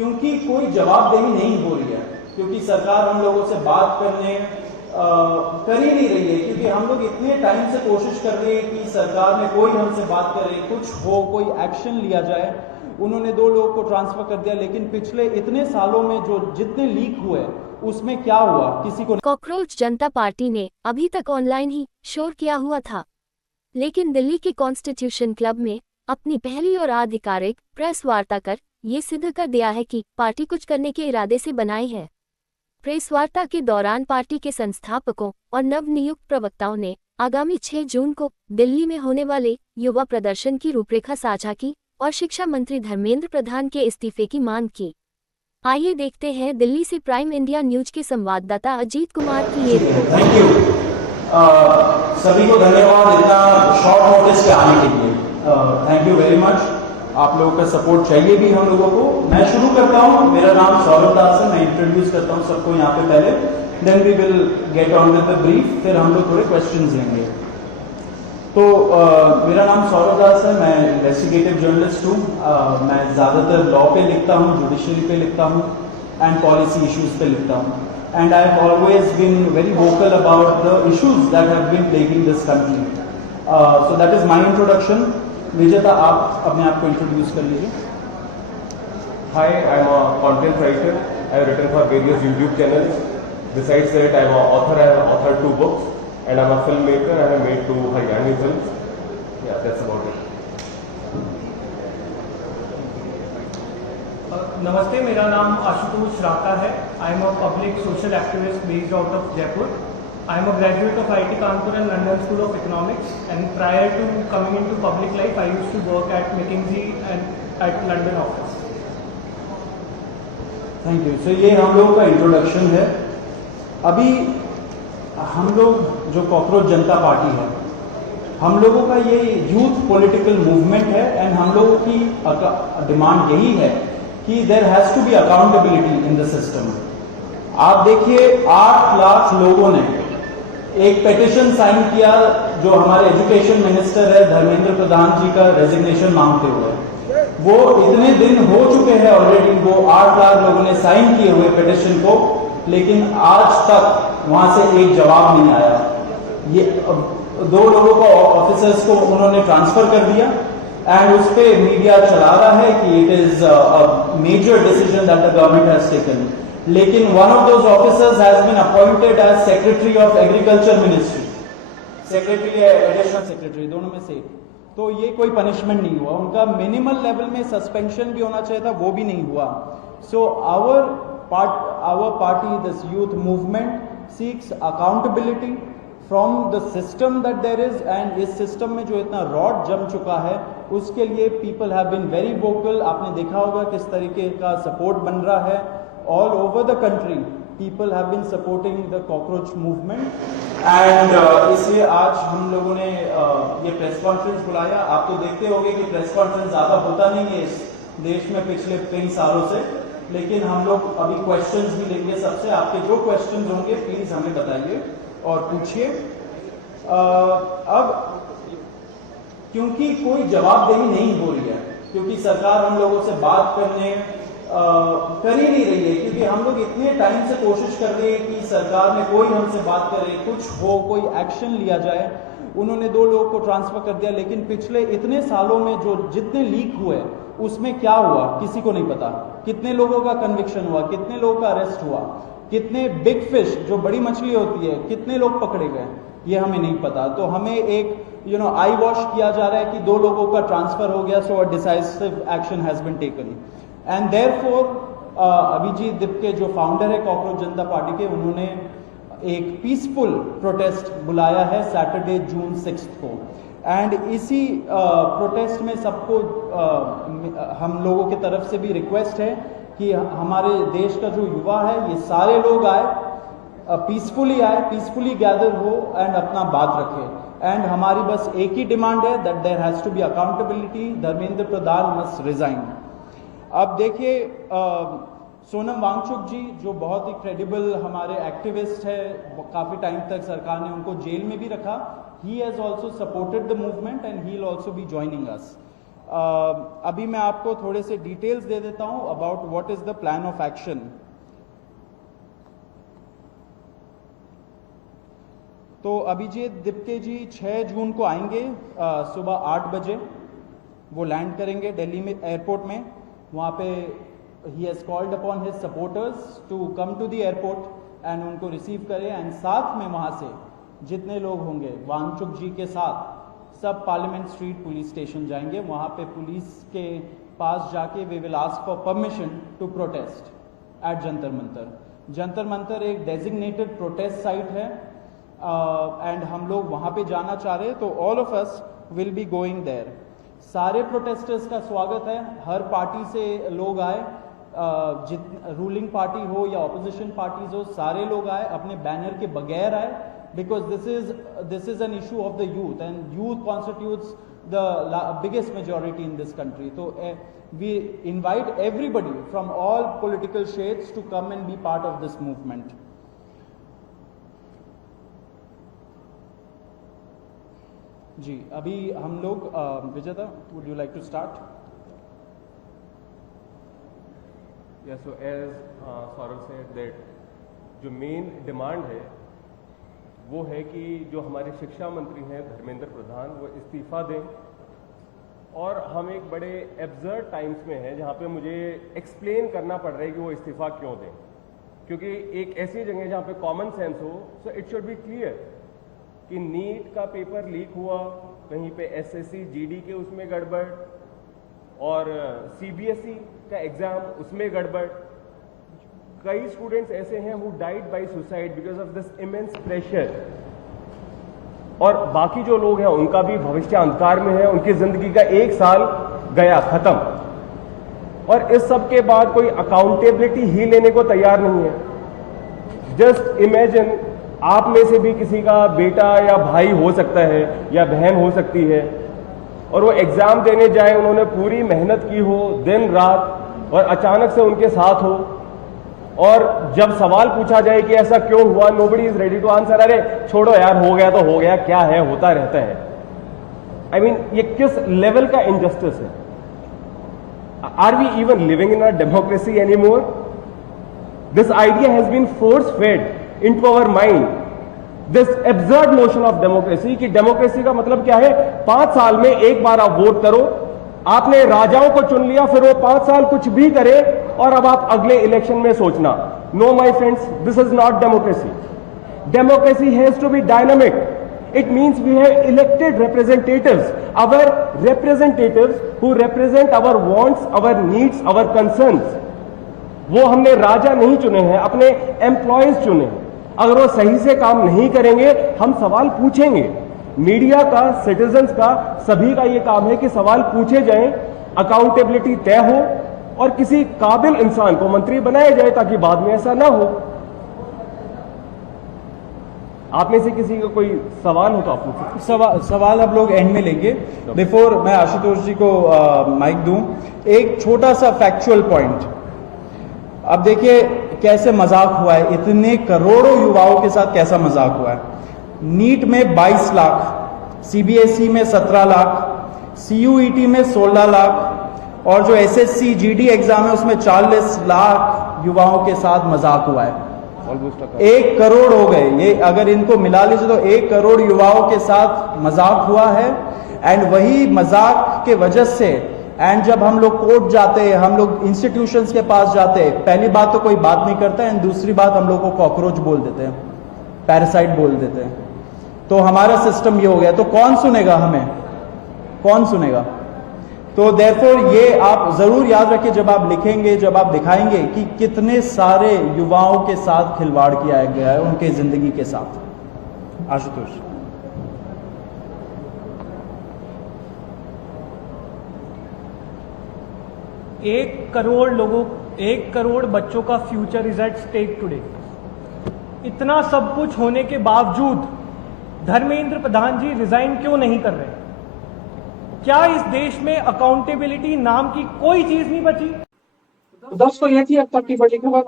क्योंकि कोई जवाबदेही नहीं हो रही है, क्योंकि सरकार हम लोगों से बात करने कर ही नहीं रही है, क्योंकि हम लोग इतने टाइम से कोशिश कर रहे हैं कि सरकार में कोई हमसे बात करे, कुछ हो, कोई एक्शन लिया जाए। उन्होंने 2 लोगों को ट्रांसफर कर दिया, लेकिन पिछले इतने सालों में जो जितने लीक हुए उसमें क्या हुआ किसी को। कॉकरोच जनता पार्टी ने अभी तक ऑनलाइन ही शोर किया हुआ था, लेकिन दिल्ली के कॉन्स्टिट्यूशन क्लब में अपनी पहली और आधिकारिक प्रेस वार्ता कर ये सिद्ध कर दिया है कि पार्टी कुछ करने के इरादे से बनाई है। प्रेस वार्ता के दौरान पार्टी के संस्थापकों और नवनियुक्त प्रवक्ताओं ने आगामी 6 जून को दिल्ली में होने वाले युवा प्रदर्शन की रूपरेखा साझा की और शिक्षा मंत्री धर्मेंद्र प्रधान के इस्तीफे की मांग की। आइए देखते हैं दिल्ली से प्राइम इंडिया न्यूज के संवाददाता अजीत कुमार की ये रिपोर्ट। थैंक यू सभी को धन्यवाद इतना शॉर्ट नोटिस पे आने के लिए। Thank you very much. आप लोगों का सपोर्ट चाहिए भी हम लोगों को। मैं शुरू करता हूँ। मेरा नाम सौरभ दास है। मैं इंट्रोड्यूस करता हूँ सबको यहाँ पे पहले, then we will get on with the brief, फिर हम लोग थोड़े क्वेश्चंस लेंगे। तो मेरा नाम सौरभ दास है। मैं इन्वेस्टिगेटिव जर्नलिस्ट हूँ। मैं ज़्यादातर लॉ पे लिखता हूँ, जुडिशरी पे लिखता हूँ एंड पॉलिसी इश्यूज पे लिखता हूँ। And I have always been very vocal about the issues that have been plaguing this country. So that is my introduction. Vijeta, आप अपने आप को इंट्रोड्यूस कर लीजिए। Hi, I am a content writer. I have written for various YouTube channels. Besides that, I am an author. I have authored 2 books, and I am a filmmaker. I have made 2 Haryani films. Yeah, that's about it. नमस्ते, मेरा नाम आशुतोष श्राका है। I am a public social activist based out of Jaipur. I am a graduate of IIT Kanpur and London School of Economics, and prior to coming into public life, I used to work at McKinsey and at London office. Thank you. So ये हम लोगों का introduction है। अभी हम लोग जो cockroach जनता party है, हम लोगों का ये यूथ पॉलिटिकल मूवमेंट है एंड हम लोगों की डिमांड यही है कि there has to be accountability in the system. आप देखिए 8 लाख लोगों ने एक पेटिशन साइन किया जो हमारे एजुकेशन मिनिस्टर है धर्मेंद्र प्रधान जी का रेजिग्नेशन मांगते हुए। वो इतने दिन हो चुके हैं ऑलरेडी, वो 8 लाख लोगों ने साइन किए हुए पेटिशन को, लेकिन आज तक वहां से एक जवाब नहीं आया। ये 2 लोगों को ऑफिसर्स को उन्होंने ट्रांसफर कर दिया एंड उस पर मीडिया चला रहा है कि it is a major decision that the government has taken. लेकिन one of those officers has been appointed as secretary of agriculture ministry, secretary या एडिशनल सेक्रेटरी, दोनों में से। तो ये कोई पनिशमेंट नहीं हुआ। उनका मिनिमल लेवल में सस्पेंशन भी होना चाहिए था, वो भी नहीं हुआ। So our party, this youth movement seeks accountability from the system that there is, and इस सिस्टम में जो इतना रॉड जम चुका है उसके लिए people have been very vocal. आपने देखा होगा किस तरीके का सपोर्ट बन रहा है। All over the country, people have been supporting the cockroach movement, and इसलिए आज हम लोगों ने ये प्रेस कॉन्फ्रेंस बुलाया। आप तो देखते होंगे कि प्रेस कॉन्फ्रेंस ज़्यादा होता नहीं है इस देश में पिछले कई सालों से, लेकिन हम लोग अभी क्वेश्चंस भी लेंगे सबसे। आपके जो क्वेश्चंस होंगे प्लीज हमें बताइए और पूछिए। अब क्योंकि कोई जवाबदेही नहीं हो रही है, क्योंकि सरकार हम लोगों से बात करने कर ही नहीं रही है, क्योंकि हम लोग इतने टाइम से कोशिश कर रहे हैं कि सरकार में कोई हमसे बात करे, कुछ हो, कोई एक्शन लिया जाए। उन्होंने 2 लोगों को ट्रांसफर कर दिया, लेकिन पिछले इतने सालों में जो जितने लीक हुए उसमें क्या हुआ किसी को नहीं पता। कितने लोगों का कन्विक्शन हुआ, कितने लोगों का अरेस्ट हुआ, कितने बिग फिश जो बड़ी मछली होती है कितने लोग पकड़े गए, ये हमें नहीं पता। तो हमें एक आई वॉश किया जा रहा है कि 2 लोगों का ट्रांसफर हो गया, so a decisive action has been taken. And therefore Abhijit Dipke जो फाउंडर है कॉकरोच जनता पार्टी के, उन्होंने एक पीसफुल प्रोटेस्ट बुलाया है सैटरडे जून 6 को। एंड इसी प्रोटेस्ट में सबको हम लोगों की तरफ से भी रिक्वेस्ट है कि हमारे देश का जो युवा है ये सारे लोग आए, पीसफुली आए, पीसफुली गैदर हो एंड अपना बात रखें। एंड हमारी बस एक ही डिमांड है that there has to be accountability, Dharmendra Pradhan must resign. अब देखिए सोनम वांगचुक जी जो बहुत ही क्रेडिबल हमारे एक्टिविस्ट है, काफ़ी टाइम तक सरकार ने उनको जेल में भी रखा। He has also supported the movement and he will also be joining us. अभी मैं आपको थोड़े से डिटेल्स दे देता हूं about what is the plan of action. तो अभिजीत दिप्के जी 6 जून को आएंगे सुबह 8 बजे। वो लैंड करेंगे दिल्ली में एयरपोर्ट में। वहाँ पे he has called upon his supporters to come to the airport and उनको रिसीव करें। एंड साथ में वहाँ से जितने लोग होंगे वांगचुक जी के साथ सब पार्लियामेंट स्ट्रीट पुलिस स्टेशन जाएंगे। वहाँ पे पुलिस के पास जाके we will ask for permission to protest at Jantar Mantar. Jantar Mantar एक डेजिग्नेटेड प्रोटेस्ट साइट है एंड हम लोग वहाँ पे जाना चाह रहे हैं, तो all of us will be going there. सारे प्रोटेस्टर्स का स्वागत है, हर पार्टी से लोग आए, रूलिंग पार्टी हो या ऑपोजिशन पार्टीज हो, सारे लोग आए, अपने बैनर के बगैर आए, because this is an issue of the youth and youth constitutes the biggest majority in this country. तो we invite everybody from all political shades to come and be part of this movement. जी अभी हम लोग Vijeta, would you like to start? Yeah, so as Saurav said that जो main demand है वो है कि जो हमारे शिक्षा मंत्री हैं धर्मेंद्र प्रधान वो इस्तीफा दें। और हम एक बड़े एब्सर्ड टाइम्स में हैं जहाँ पे मुझे एक्सप्लेन करना पड़ रहा है कि वो इस्तीफा क्यों दें, क्योंकि एक ऐसी जगह जहाँ पे कॉमन सेंस हो, so it should be clear कि नीट का पेपर लीक हुआ, कहीं पे एसएससी जीडी के उसमें गड़बड़ और सीबीएसई का एग्जाम उसमें गड़बड़। कई स्टूडेंट्स ऐसे हैं who died by suicide because of this immense pressure. और बाकी जो लोग हैं उनका भी भविष्य अंधकार में है, उनकी जिंदगी का 1 साल गया खत्म, और इस सब के बाद कोई अकाउंटेबिलिटी ही लेने को तैयार नहीं है। जस्ट इमेजिन, आप में से भी किसी का बेटा या भाई हो सकता है या बहन हो सकती है, और वो एग्जाम देने जाए, उन्होंने पूरी मेहनत की हो दिन रात, और अचानक से उनके साथ हो, और जब सवाल पूछा जाए कि ऐसा क्यों हुआ, nobody is ready to answer. अरे छोड़ो यार, हो गया तो हो गया, क्या है, होता रहता है। आई मीन ये किस लेवल का इनजस्टिस है? Are we even living in a democracy anymore? This idea has been force fed into our mind, this absurd notion of democracy कि डेमोक्रेसी का मतलब क्या है? 5 साल में एक बार आप वोट करो, आपने राजाओं को चुन लिया, फिर वो 5 साल कुछ भी करे और अब आप अगले इलेक्शन में सोचना। No my friends, this is not democracy. Democracy has to be dynamic. It means we have elected representatives, our representatives who represent our wants, our needs, our concerns। वो हमने राजा नहीं चुने हैं, अपने एम्प्लॉयज चुने हैं। अगर वो सही से काम नहीं करेंगे, हम सवाल पूछेंगे। मीडिया का, सिटीजन्स का, सभी का ये काम है कि सवाल पूछे जाएं, अकाउंटेबिलिटी तय हो और किसी काबिल इंसान को मंत्री बनाया जाए ताकि बाद में ऐसा ना हो। आप में से किसी का कोई सवाल हो तो आप पूछिए। सवाल आप लोग एंड में लेंगे। बिफोर मैं आशुतोष जी को माइक दूं, एक छोटा सा फैक्चुअल पॉइंट। अब देखिए कैसे मजाक हुआ है, इतने करोड़ों युवाओं के साथ कैसा मजाक हुआ है। नीट में 22 लाख, सीबीएसई में 17 लाख, सीयूईटी में 16 लाख, और जो एसएससी जीडी एग्जाम है उसमें 40 लाख युवाओं के साथ मजाक हुआ है। 1 करोड़ हो गए ये, अगर इनको मिला लीजिए तो 1 करोड़ युवाओं के साथ मजाक हुआ है। एंड वही मजाक के वजह से, एंड जब हम लोग कोर्ट जाते हैं, हम लोग इंस्टीट्यूशंस के पास जाते हैं, पहली बात तो कोई बात नहीं करता है, एंड दूसरी बात हम लोग को कॉकरोच बोल देते हैं, पैरासाइट बोल देते हैं। तो हमारा सिस्टम ये हो गया, तो कौन सुनेगा हमें, कौन सुनेगा? तो देयरफॉर ये आप जरूर याद रखिए जब आप लिखेंगे, जब आप दिखाएंगे कि कितने सारे युवाओं के साथ खिलवाड़ किया गया है, उनके जिंदगी के साथ। आशुतोष। 1 करोड़ लोगों, 1 करोड़ बच्चों का future is at stake today. इतना सब कुछ होने के बावजूद धर्मेंद्र प्रधान जी रिजाइन क्यों नहीं कर रहे? क्या इस देश में अकाउंटेबिलिटी नाम की कोई चीज नहीं बची? दोस्तों, ये थी अब तक की बड़ी खबर।